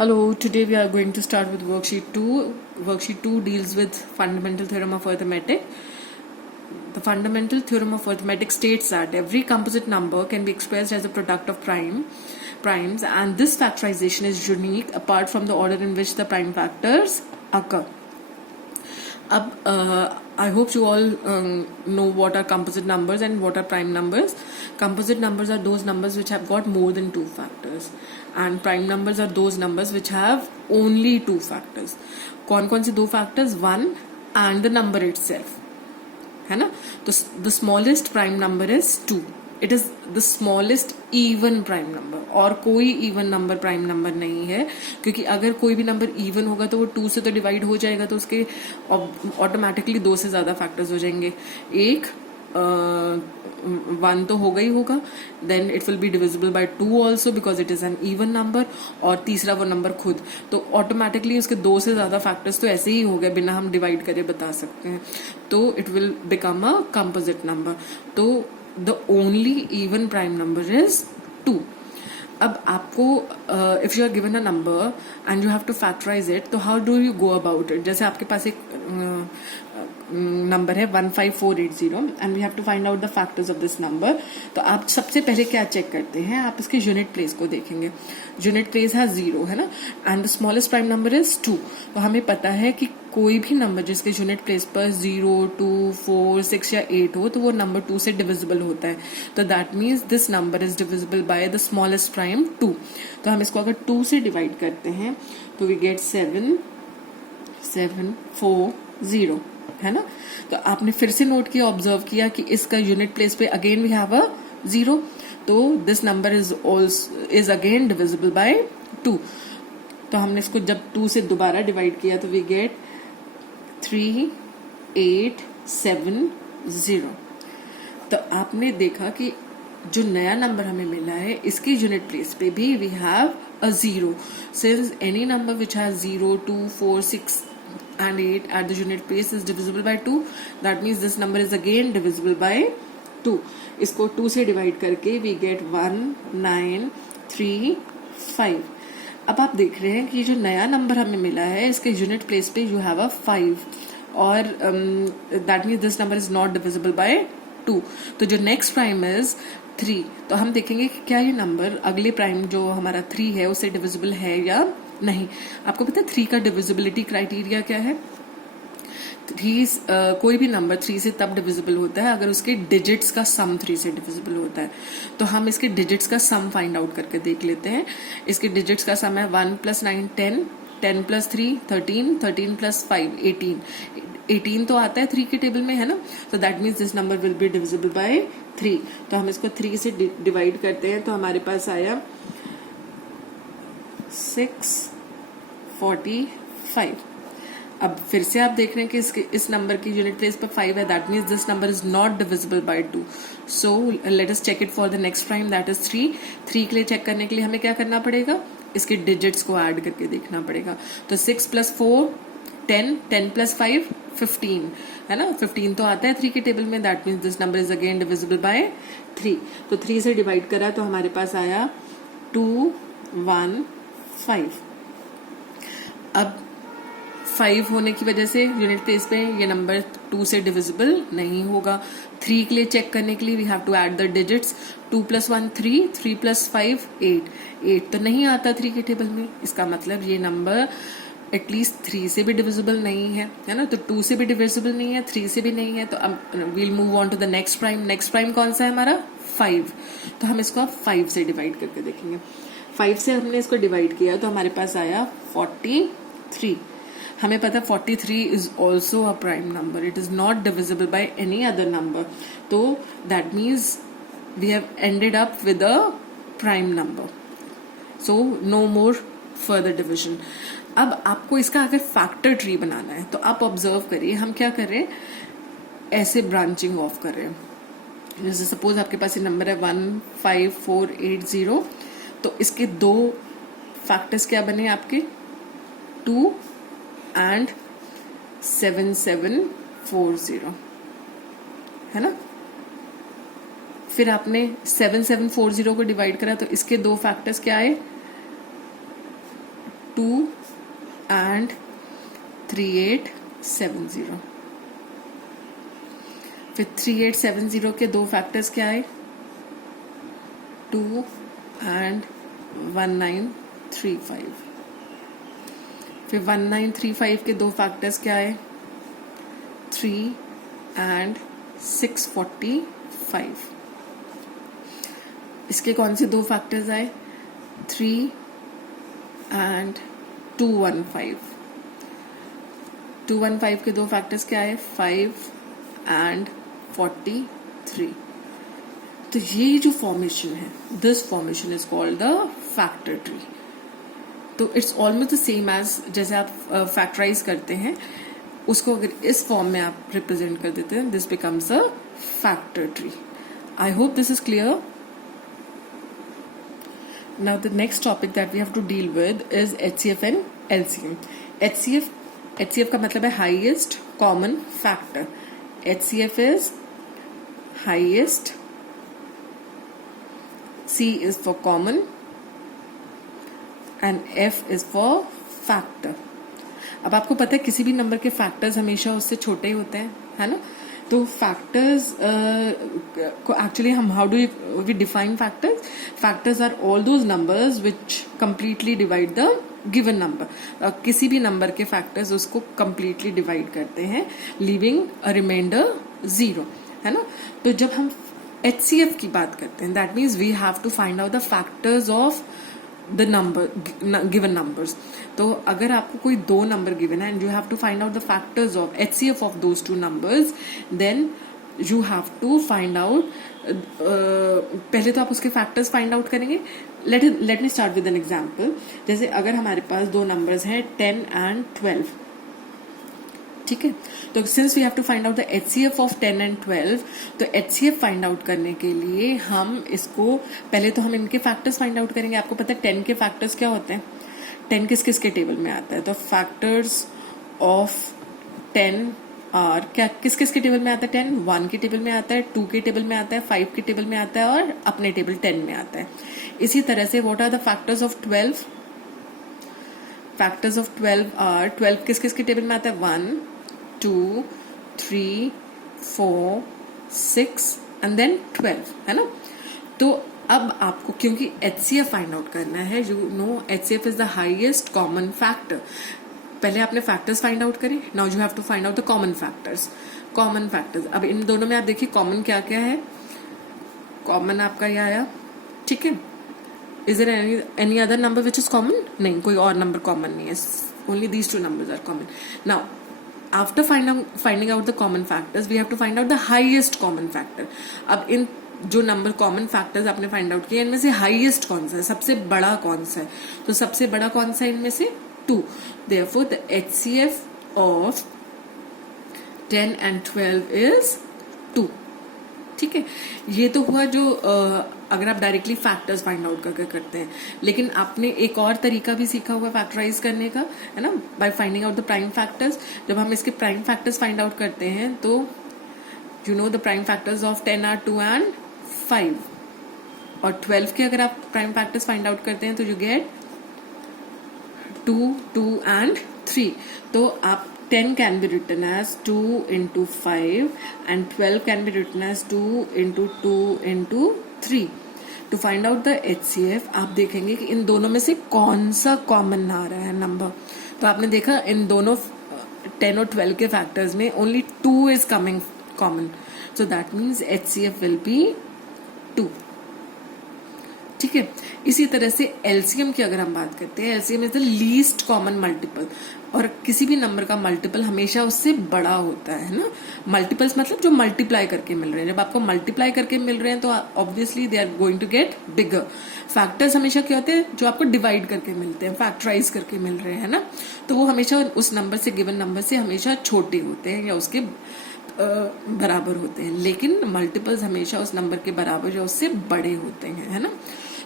Hello, today we are going to start with worksheet 2. Worksheet 2 deals with fundamental theorem of arithmetic. The fundamental theorem of arithmetic states that every composite number can be expressed as a product of primes, and this factorization is unique apart from the order in which the prime factors occur. I hope you all know what are composite numbers and what are prime numbers. Composite numbers are those numbers which have got more than two factors, and prime numbers are those numbers which have only two factors. कौन कौन से दो factors? 1 and the number itself, है ना? तो the smallest prime number is 2. It is the smallest even prime number, और कोई even number prime number नहीं है, क्योंकि अगर कोई भी नंबर इवन होगा तो वो 2 से तो डिवाइड हो जाएगा, तो उसके ऑटोमेटिकली 2 से ज्यादा फैक्टर्स हो जाएंगे. एक 1 तो होगा ही होगा, then it will be divisible by 2 also because it is an even number, और तीसरा वो नंबर खुद, तो ऑटोमेटिकली उसके 2 से ज्यादा फैक्टर्स तो ऐसे ही हो गए, बिना हम डिवाइड करे बता सकते हैं, तो it will become a composite number. तो the only even prime number is 2. अब आपको if you are given a number and you have to factorize it, तो how do you go about it? जैसे आपके पास एक नंबर है 15480 and we have to find out the factors of this number. तो आप सबसे पहले क्या चेक करते हैं? आप इसके यूनिट प्लेस को देखेंगे. यूनिट प्लेस है 0, है ना, and the smallest prime number is 2. तो हमें पता है कि कोई भी नंबर जिसके यूनिट प्लेस पर 0, 2, 4, 6 या 8 हो, तो वो नंबर 2 से डिविजिबल होता है. तो that means this number is divisible by the smallest prime 2. तो हम इसको अगर 2 से डिवाइड करते हैं तो वी गेट 7740, है ना. तो आपने फिर से नोट किया, ऑब्जर्व किया कि इसका यूनिट प्लेस पे अगेन वी हैव अ 0, तो this number is again divisible by 2. तो हमने इसको जब 2 से दोबारा डिवाइड किया तो वी गेट 3870. तो आपने देखा कि जो नया नंबर हमें मिला है इसके यूनिट प्लेस पे भी we have a 0. Since any number which has 0, 2, 4, 6 and 8 at the unit place is divisible by 2, that means this number is again divisible by 2. इसको 2 से डिवाइड करके we get 1935. अब आप देख रहे हैं कि जो नया नंबर हमें मिला है इसके यूनिट प्लेस पे you have a 5, और that means this number is not divisible by 2. तो जो नेक्स्ट प्राइम इज 3, तो हम देखेंगे कि क्या ये नंबर अगले प्राइम जो हमारा 3 है उससे डिविजिबल है या नहीं. आपको पता है 3 का डिविजिबिलिटी क्राइटेरिया क्या है? 3 कोई भी नंबर 3 से तब डिविजिबल होता है अगर उसके डिजिट्स का सम 3 से डिविजिबल होता है. तो हम इसके डिजिट्स का सम फाइंड आउट करके देख लेते हैं. इसके डिजिट्स का सम है 1 + 9 10, 10 + 3 13, 13 + 5 18. 18 तो आता है 3 के टेबल में, है ना. तो that means this number will be divisible by 3. तो हम इसको 3 से डिवाइड करते हैं तो हमारे पास आया 645. अब फिर से आप देख रहे हैं कि इस नंबर की यूनिट प्लेस पर 5 है, that means this number is not divisible by 2. So let us check it for the next prime, that is 3. 3 के लिए चेक करने के लिए हमें क्या करना पड़ेगा? इसके डिजिट्स को ऐड करके देखना पड़ेगा. तो 6 + 4 10, 10 + 5 15, है ना. 15 तो आता है 3 के टेबल में, that means this number is again divisible by 3. तो 3 से डिवाइड करा तो हमारे पास आया 215. अब 5 होने की वजह से यूनिट प्लेस पे ये नंबर 2 से डिविजिबल नहीं होगा. 3 के लिए चेक करने के लिए we have to add the digits. 2 + 1 3, 3 + 5 8. 8 तो नहीं आता 3 के टेबल में, इसका मतलब ये नंबर एटलीस्ट 3 से भी डिविजिबल नहीं है, है ना. तो 2 से भी डिविजिबल नहीं है, 3 से भी नहीं है. तो अब we'll move on to the next prime. Next prime कौन सा है हमारा? 5. तो हम इसको 5 से डिवाइड करके देखेंगे. 5 से हमने इसको डिवाइड किया तो हमारे पास आया 43. हमें पता है 43 is also a prime number, it is not divisible by any other number. तो that means we have ended up with a prime number. So no more further division. अब आपको इसका अगर फैक्टर ट्री बनाना है तो आप ऑब्जर्व करिए हम क्या कर रहे हैं, ऐसे ब्रांचिंग ऑफ कर रहे हैं. जैसे सपोज आपके पास ये नंबर है 15480, तो इसके 2 फैक्टर्स क्या बने आपके? 2 and 7740, है ना. फिर आपने 7740 को डिवाइड करा तो इसके 2 फैक्टर्स क्या आए? 2 and 3870। फिर 3870 के दो फैक्टर्स क्या है? 2 and 1935। फिर 1935 के दो फैक्टर्स क्या है? 3 and 645। इसके कौन से दो फैक्टर्स आए? 3 and 215। 215 के दो फैक्टर्स क्या है? 5 and 43। तो ये जो फॉर्मेशन है, this formation is called the factor tree. तो it's almost the same as जैसे आप फैक्टराइज करते हैं, उसको अगर इस फॉर्म में आप रिप्रेजेंट कर देते हैं, this becomes a factor tree. I hope this is clear. Now the next topic that we have to deal with is HCF and LCM. HCF का मतलब है highest common factor. HCF is highest, C is for common and F is for factor. अब आपको पता है किसी भी number के फैक्टर्स हमेशा उससे छोटे ही होते हैं, है ना? तो फैक्टर्स को एक्चुअली हम how do we define factors? Factors are all those numbers which completely divide the given number. किसी भी नंबर के फैक्टर्स उसको कंप्लीटली डिवाइड करते हैं, लीविंग अ रिमाइंडर 0, है ना? तो जब हम HCF की बात करते हैं, that means we have to find out the factors of the number given numbers. तो अगर आपको कोई दो नंबर गिवन है and you have to find out the factors of HCF of those two numbers, then you have to find out, पहले तो आप उसके फैक्टर्स फाइंड आउट करेंगे। Let me start with an example. जैसे अगर हमारे पास दो नंबर्स हैं 10 and 12, ठीक है? तो since we have to find out the HCF of 10 and 12, तो HCF फाइंड आउट करने के लिए हम इसको पहले तो हम इनके फैक्टर्स फाइंड आउट करेंगे। आपको पता है 10 के फैक्टर्स क्या होते हैं? 10 किस किस के टेबल में आता है? तो फैक्टर्स ऑफ 10 और क्या किस किस के टेबल में आता है? 10 1 के टेबल में आता है, 2 के टेबल में आता है, 5 के टेबल में आता है और अपने टेबल 10 में आता है। इसी तरह से what are the factors of 12? Factors of 12 are 12 किस किस के टेबल में आता है? 1 2 3 4 6 एंड देन 12, है ना? तो अब आपको क्योंकि HCF फाइंड आउट करना है, you know HCF is the highest common factor. पहले आपने फैक्टर्स फाइंड आउट करे, now you have to find out the common factors. अब इन दोनों में आप देखिए कॉमन क्या क्या है। कॉमन आपका ये आया, ठीक है? Is there any other number which is common? नहीं, कोई और नंबर कॉमन नहीं है, only these two numbers are common. Now after finding out the common factors, we have to find out the highest common factor. अब इन जो number common factors आपने find out किए, इनमें से हाईएस्ट कौन सा है, सबसे बड़ा कौन सा है? तो सबसे बड़ा कौन सा है इनमें से? 2। Therefore the HCF of 10 and 12 is 2, ठीक है? ये तो हुआ जो अगर आप डायरेक्टली फैक्टर्स फाइंड आउट करके करते हैं। लेकिन आपने एक और तरीका भी सीखा हुआ फैक्टराइज करने का, है ना? By finding out the prime factors. जब हम इसके प्राइम फैक्टर्स फाइंड आउट करते हैं तो you know the prime factors of 10 are 2 and 5, और 12 के अगर आप प्राइम फैक्टर्स फाइंड आउट करते हैं तो यू गेट 2 2 and 3। तो आप 10 can be written as 2 into 5 and 12 can be written as 2 into 2 into 3। To find out the HCF आप देखेंगे कि इन दोनों में से कौन सा कॉमन आ रहा है नंबर। तो आपने देखा इन दोनों 10 और 12 के फैक्टर्स में only 2 is coming common, so that means HCF will be 2, ठीक है? इसी तरह से LCM की अगर हम बात करते हैं, LCM is the least common multiple, और किसी भी नंबर का मल्टीपल हमेशा उससे बड़ा होता है ना? मल्टीपल्स मतलब जो मल्टीप्लाई करके मिल रहे हैं। जब आपको मल्टीप्लाई करके मिल रहे हैं तो obviously they are going to get bigger. Factors हमेशा क्या होते हैं? जो आपको डिवाइड करके मिलते हैं, फैक्टराइज करके मिल रहे हैं ना, तो वो हमेशा उस नंबर से, गिवन नंबर से हमेशा छोटे होते हैं या उसके बराबर होते हैं। लेकिन मल्टीपल्स हमेशा उस नंबर के बराबर या उससे बड़े होते हैं, है ना?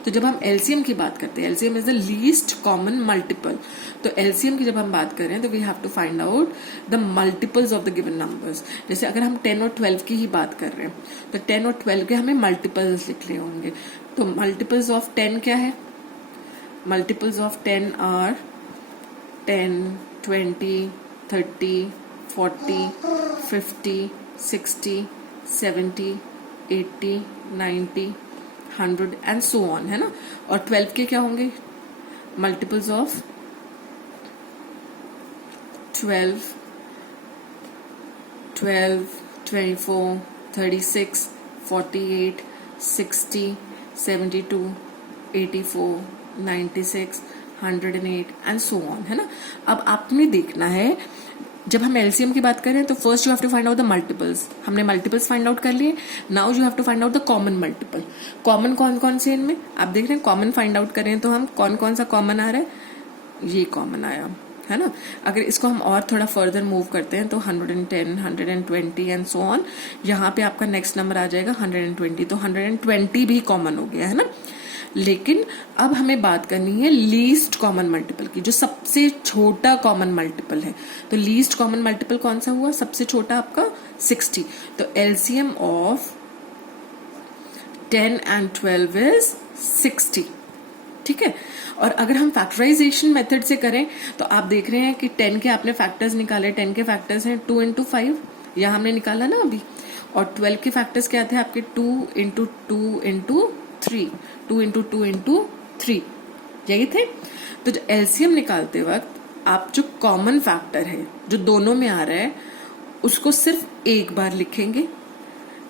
तो जब हम LCM की बात करते हैं, LCM is the least common multiple. तो LCM की जब हम बात करें तो we have to find out the multiples of the given numbers. जैसे अगर हम 10 और 12 की ही बात कर रहे हैं तो 10 और 12 के हमें मल्टीपल्स लिखने होंगे। तो मल्टीपल्स ऑफ 10 क्या है? Multiples of 10 are 10, 20, 30, 40, 50, 60, 70, 80, 90, 100 and so on, है ना। और 12 के क्या होंगे multiples of 12, 12, 24, 36, 48, 60, 72, 84, 96, 108 and so on, है ना। अब आपने देखना है जब हम एलसीएम की बात करें तो first you have to find out the multiples. हमने मल्टीपल्स फाइंड आउट कर लिए। Now you have to find out the common multiple. Common कौन कौन से इनमें आप देख रहे हैं। कॉमन फाइंड आउट करें तो हम कौन कौन सा कॉमन आ रहा है, ये कॉमन आया, है ना। अगर इसको हम और थोड़ा फर्दर मूव करते हैं तो 110, 120 एंड सो ऑन, यहाँ पे आपका नेक्स्ट नंबर आ जाएगा 120। तो 120 भी कॉमन हो गया, है ना। लेकिन अब हमें बात करनी है लीस्ट कॉमन मल्टीपल की, जो सबसे छोटा कॉमन मल्टीपल है। तो लीस्ट कॉमन मल्टीपल कौन सा हुआ, सबसे छोटा आपका 60। तो एलसीएम ऑफ 10 and 12 इज 60, ठीक है। और अगर हम फैक्टराइजेशन मेथड से करें तो आप देख रहे हैं कि 10 के आपने फैक्टर्स निकाले। 10 के फैक्टर्स हैं 2 into 5, यह हमने निकाला ना अभी। और 12 के फैक्टर्स क्या थे आपके 2 into 2 into 3, 2 into 2 into 3, यही थे। तो जो एलसीएम निकालते वक्त आप जो कॉमन फैक्टर है जो दोनों में आ रहा है उसको सिर्फ एक बार लिखेंगे।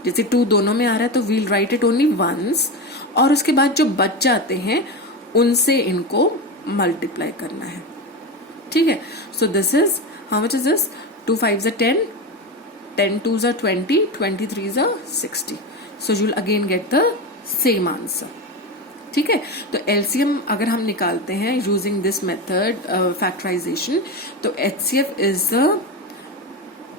जैसे 2 दोनों में आ रहा है तो we'll write it only once, और उसके बाद जो बच जाते हैं उनसे इनको मल्टीप्लाई करना है, ठीक है। So this is how much is this, 2 5s are 10, 10 2s are 20, 23s are 60. So you'll again get the same answer, ठीक है। तो एलसीएम अगर हम निकालते हैं यूजिंग दिस मेथड फैक्टराइजेशन, तो HCF is the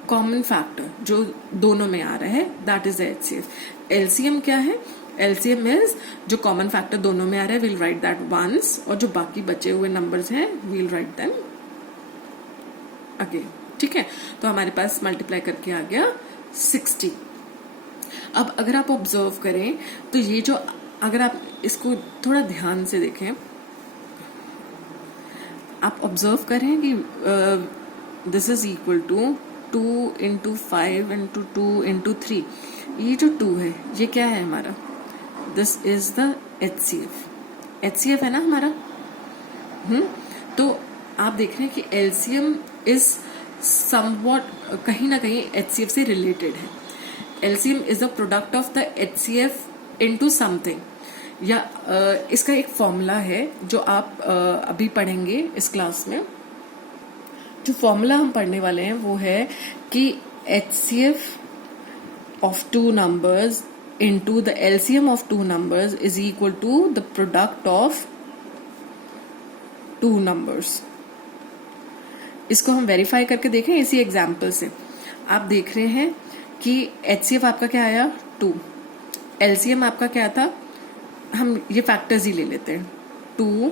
common factor जो दोनों में आ रहा है, that is the HCF. LCM क्या है, एलसीएम इज जो कॉमन फैक्टर दोनों में आ रहा है, वील राइट दैट वंस, और जो बाकी बचे हुए नंबर्स हैं वील राइट देम अगेन, ठीक है। तो हमारे पास मल्टीप्लाई करके आ गया 60। अब अगर आप ऑब्जर्व करें तो ये जो, अगर आप इसको थोड़ा ध्यान से देखें, आप ऑब्जर्व करें कि this is equal to 2 into 5 into 2 into 3। ये जो 2 है ये क्या है हमारा, this is the HCF. HCF है ना हमारा। तो आप देख रहे हैं कि एलसीएम इज समवॉट कहीं ना कहीं एचसीएफ से रिलेटेड है। LCM is the product of the HCF into something, या इसका एक फॉर्मूला है जो आप अभी पढ़ेंगे इस क्लास में। जो फॉर्मूला हम पढ़ने वाले हैं वो है कि HCF of 2 numbers into the LCM of 2 numbers is equal to the product of 2 numbers। इसको हम वेरीफाई करके देखें इसी एग्जाम्पल से। आप देख रहे हैं कि एचसीएफ आपका क्या आया 2, एलसीएम आपका क्या था, हम ये फैक्टर्स ही ले लेते हैं, 2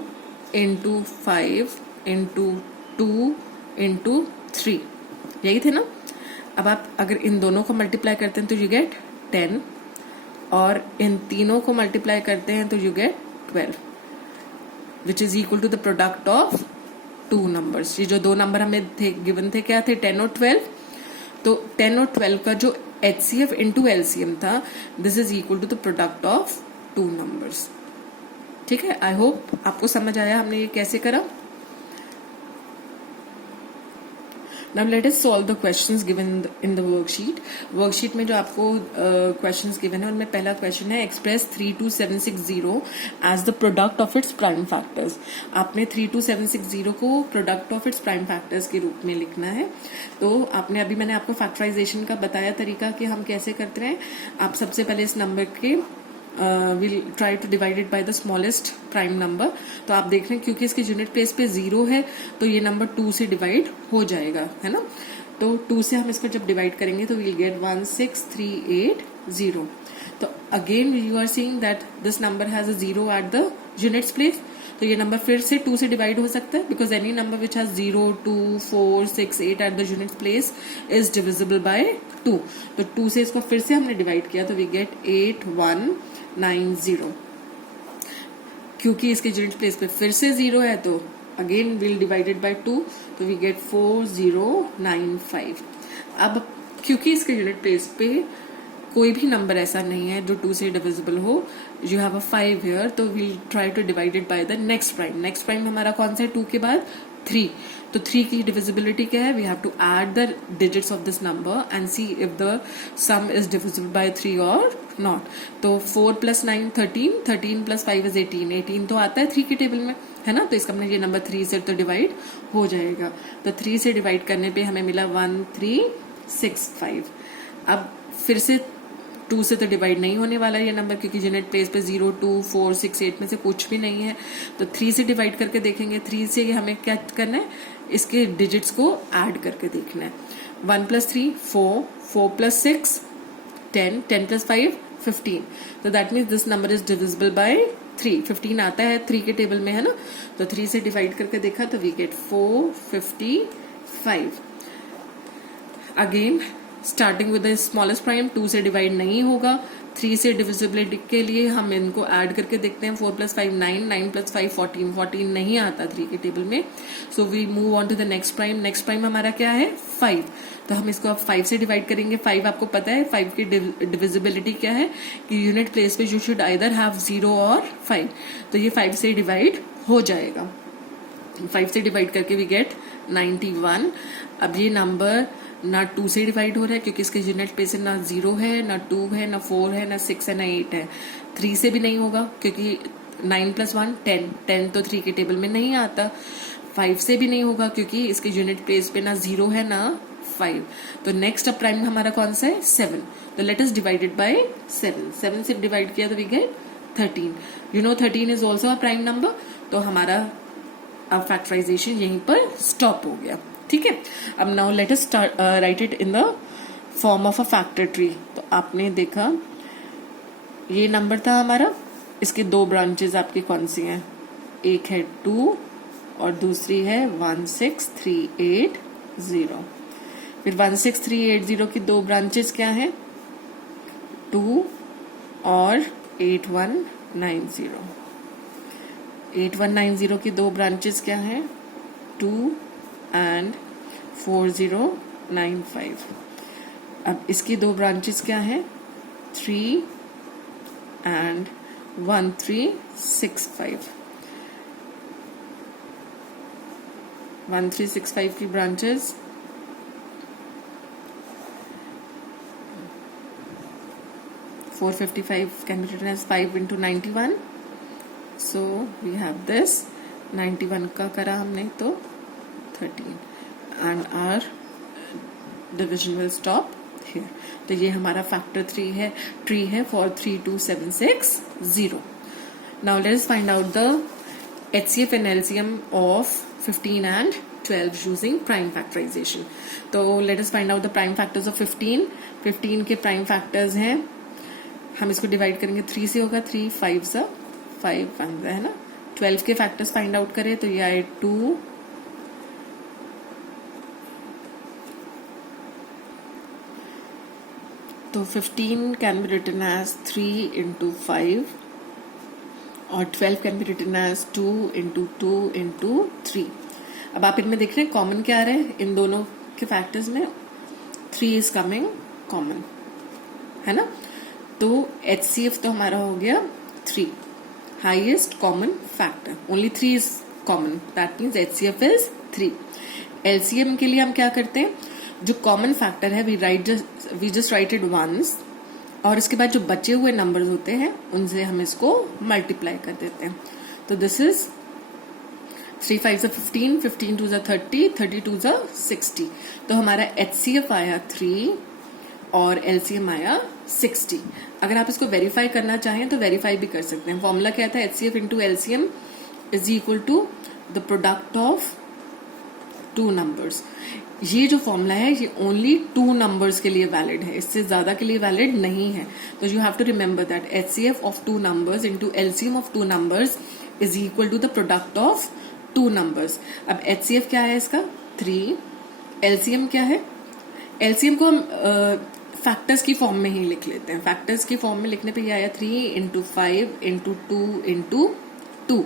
into 5 into 2 into 3, यही थे ना। अब आप अगर इन दोनों को मल्टीप्लाई करते हैं तो यू गेट 10, और इन तीनों को मल्टीप्लाई करते हैं तो you get 12, which is equal to the product of 2 numbers। ये जो 2 नंबर हमें थे गिवन थे क्या थे, 10 और 12। तो 10 और 12 का जो एचसीएफ इंटू एलसीएम था, this is equal to the product of 2 numbers, ठीक है। आई होप आपको समझ आया हमने ये कैसे करा। Now let us solve the questions given in the worksheet। Worksheet में जो आपको questions given है उनमें पहला question है express 32760 as the product of its prime factors। आपने 32760 को product of its prime factors के रूप में लिखना है। तो आपने अभी मैंने आपको factorization का बताया तरीका कि हम कैसे करते हैं। आप सबसे पहले इस नंबर के we'll try to divide it by the smallest prime number। तो आप देख रहे हैं क्योंकि इसके यूनिट प्लेस पे 0 है तो ये नंबर 2 से डिवाइड हो जाएगा, है ना। तो 2 से हम इसको जब डिवाइड करेंगे तो we'll get 16380। तो again you are seeing that this number has a 0 at the units place. तो ये नंबर फिर से 2 से डिवाइड हो सकता है, because any number which has 0, 2, 4, 6, 8 at the unit place is divisible by 2। तो 2 से इसको फिर से हमने डिवाइड किया तो वी गेट 8190। क्योंकि इसके यूनिट प्लेस पे फिर से 0 है तो अगेन विल डिवाइडेड बाय 2, तो वी गेट 4095। अब क्योंकि इसके यूनिट प्लेस पे कोई भी नंबर ऐसा नहीं है जो 2 से डिविजिबल हो, यू हैव अ 5 हियर, तो we'll try to divide it by the next prime. Next prime हमारा कौन सा है 2 के बाद 3, तो 3 की डिविजिबिलिटी क्या है, we have to add the digits of this number and see if the sum is divisible by 3 और नॉट। तो 4 + 9 13, 13 + 5 इज 18, 18 तो आता है 3 की टेबल में, है ना, तो इसका मतलब ये नंबर 3 से तो डिवाइड हो जाएगा। तो 3 से डिवाइड करने पे हमें मिला 1365। अब फिर से 2 से तो डिवाइड नहीं होने वाला ये नंबर, क्योंकि यूनिट प्लेस पे 0, 2, 4, 6, 8 में से कुछ भी नहीं है। तो 3 से डिवाइड करके देखेंगे। 3 से हमें क्या करना है, इसके डिजिट्स को ऐड करके देखना है। 1 + 3 4, 4 + 6 10, 10 + 5 15, तो that means this number is divisible by 3। 15 आता है 3 के टेबल में, है ना, तो 3 से डिवाइड करके देखा तो we get 455। Again starting with the smallest prime, 2 से डिवाइड नहीं होगा। 3 से डिविजिबिलिटी के लिए हम इनको ऐड करके देखते हैं। 4 + 5 9, 9 + 5 14, 14 नहीं आता 3 के टेबल में, so we move on to the next prime. Next prime हमारा क्या है 5, तो हम इसको अब 5 से डिवाइड करेंगे। 5 आपको पता है 5 की डिविजिबिलिटी क्या है कि यूनिट प्लेस पे यू शुड आइदर हैव 0 और 5, तो ये 5 से डिवाइड हो जाएगा। 5 से डिवाइड करके वी गेट 91। अब ये नंबर ना 2 से डिवाइड हो रहा है क्योंकि इसके यूनिट प्लेस ना 0 है, ना 2 है, ना 4 है, ना 6 है, ना 8 है। 3 से भी नहीं होगा क्योंकि 9 + 1 10, 10 तो 3 के टेबल में नहीं आता। 5 से भी नहीं होगा क्योंकि इसके यूनिट प्लेस पे ना 0 है ना 5। तो नेक्स्ट अब प्राइम हमारा कौन सा है 7, तो लेट अस डिवाइडेड बाय 7। 7 से डिवाइड किया तो we get 13। You know 13 is also a prime number, तो हमारा अब फैक्टराइजेशन यहीं पर स्टॉप हो गया। ठीक है, अब now let us right it in the form of a factor tree. तो आपने देखा ये नंबर था हमारा, इसके 2 ब्रांचेस आपकी कौन सी हैं, एक है 2 और दूसरी है 16380। फिर 16380 की 2 ब्रांचेस क्या है 2 और 8190। 8190 की 2 ब्रांचेस क्या है 2 एंड 4095। अब इसकी 2 ब्रांचेस क्या है 3 एंड 1365। 1365 की branches 455 can be written as 5 into 91, so we have this 91 का करा हमने तो 13 and our division will stop here. तो ये हमारा factor tree है for 32760. Now let us find out the HCF and LCM of 15 and 12 using prime factorization. तो let us find out the prime factors of 15. 15 के prime factors हैं, हम इसको divide करेंगे 3 से होगा 3 5 सा 5 1 है ना। 12 के फैक्टर्स फाइंड आउट करें तो ये आए 2 तो 15 can be written as 3 into 5 और 12 can be written as 2 into 2 into 3। अब आप इनमें देख रहे हैं कॉमन क्या आ रहा है, इन दोनों के फैक्टर्स में 3 इज कमिंग कॉमन, है ना। तो HCF तो हमारा हो गया 3, highest common factor, only 3 is common, that means HCF is 3। LCM के लिए हम क्या करते हैं, जो कॉमन फैक्टर है we just write it once, और इसके बाद जो बचे हुए नंबर्स होते हैं उनसे हम इसको मल्टीप्लाई कर देते हैं। तो दिस इज 3 5 15, 15 2 30, 32 60। तो हमारा HCF आया 3 और LCM आया 60। अगर आप इसको वेरीफाई करना चाहें तो वेरीफाई भी कर सकते हैं। फॉर्मूला क्या था, HCF into LCM is equal to the product of 2 numbers. ये जो फॉर्मूला है ये ओनली 2 नंबर्स के लिए वैलिड है, इससे ज्यादा के लिए वैलिड नहीं है। तो you have to remember that HCF of 2 numbers into LCM of 2 numbers is equal to the product of 2 numbers. अब HCF क्या है इसका 3, LCM क्या है, LCM को हम फैक्टर्स की फॉर्म में ही लिख लेते हैं। फैक्टर्स की फॉर्म में लिखने पे ये आया 3 into 5 into 2 into 2।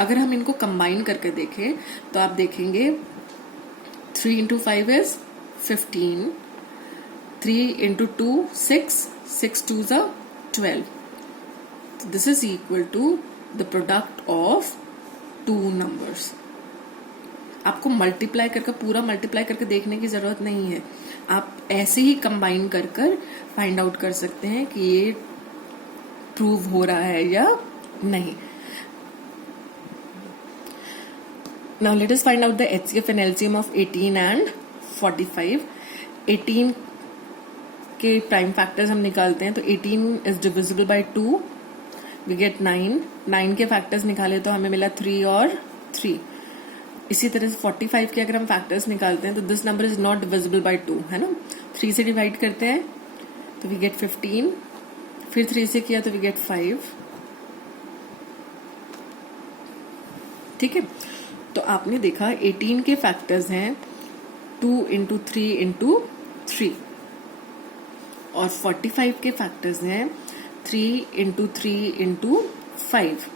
अगर हम इनको कंबाइन करके देखें तो आप देखेंगे 3 into 5 is 15, 3 into 2 6, 6 2s are 12. So this is equal to the product of two numbers. आपको मल्टीप्लाई करके पूरा मल्टीप्लाई करके देखने की जरूरत नहीं है, आप ऐसे ही कंबाइन कर कर फाइंड आउट कर सकते हैं कि ये प्रूव हो रहा है या नहीं. Now let us find out the HCF and LCM of 18 and 45. 18 के प्राइम फैक्टर्स हम निकालते हैं तो 18 is divisible by 2, we get 9. 9 के फैक्टर्स निकाले तो हमें मिला 3 और 3. इसी तरह से 45 के अगर हम फैक्टर्स निकालते हैं तो this number is not divisible by 2, है ना. 3 से डिवाइड करते हैं तो वी गेट 15, फिर 3 से किया तो वी गेट 5. ठीक है, तो आपने देखा 18 के फैक्टर्स हैं 2 into 3 into 3 और 45 के फैक्टर्स हैं 3 into 3 into 5.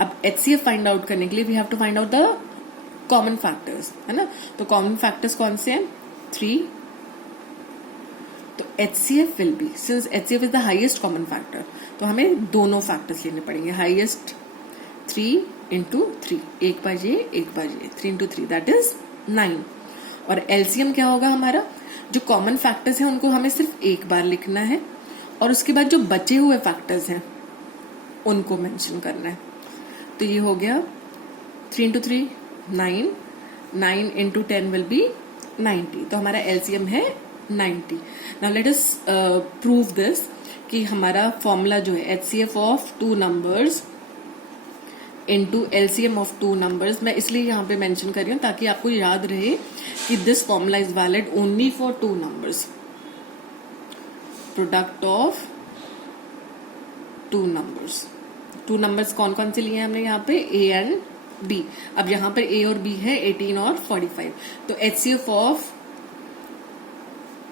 अब HCF फाइंड आउट करने के लिए we have to find out the common factors, है ना. तो कॉमन फैक्टर्स कौन से हैं? 3. तो HCF will be, since HCF is the highest common factor, तो हमें दोनों फैक्टर्स लेने पड़ेंगे. हाईएस्ट 3 into 3, एक बार ये एक बार ये, 3 into 3 दैट इज 9. और LCM क्या होगा हमारा? जो कॉमन फैक्टर्स हैं उनको हमें सिर्फ एक बार लिखना है और उसके बाद जो बचे हुए फैक्टर्स हैं उनको मेंशन करना है. तो ये हो गया 3 into 3 9, 9 into 10 will be 90. तो हमारा LCM है 90. Now let us prove this कि हमारा फॉर्मूला जो है HCF of two numbers into LCM of two numbers, मैं इसलिए यहाँ पे मेंशन कर रही हूँ ताकि आपको याद रहे कि this formula is valid only for two numbers. Product of two numbers. Two numbers कौन कौन से लिए हैं हमने यहाँ पे? A and B. अब यहाँ पर A और B है 18 और 45. तो HCF of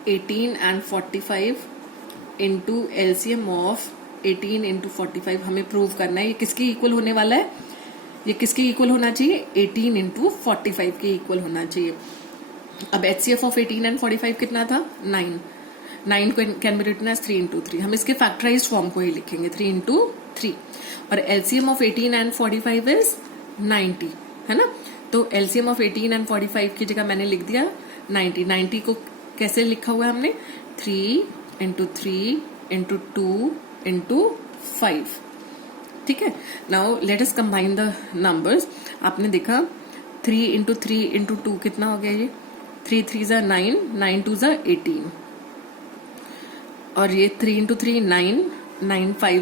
18 and 45 into LCM of 18 into 45 हमें प्रूव करना है. ये किसके इक्वल होने वाला है? ये किसके इक्वल होना चाहिए? 18 इंटू 45 के इक्वल होना चाहिए. अब HCF ऑफ 18 एंड 45 कितना था? 9. 9 can be written as 3 into 3. हम इसके फैक्टराइज्ड फॉर्म को ही लिखेंगे 3 इंटू 3. और LCM ऑफ 18 एंड 45 इज 90, है ना. तो LCM ऑफ 18 एंड 45 की जगह मैंने लिख दिया 90. 90 को कैसे लिखा हुआ है हमने? 3 इंटू 3 इंटू 2 इंटू 5. ठीक है. Now let us combine the numbers. आपने देखा 3 इंटू 3 इंटू 2 कितना हो गया? ये 3 3s are 9, 9 2s are 18. और ये 3 इंटू 3 9, 9 5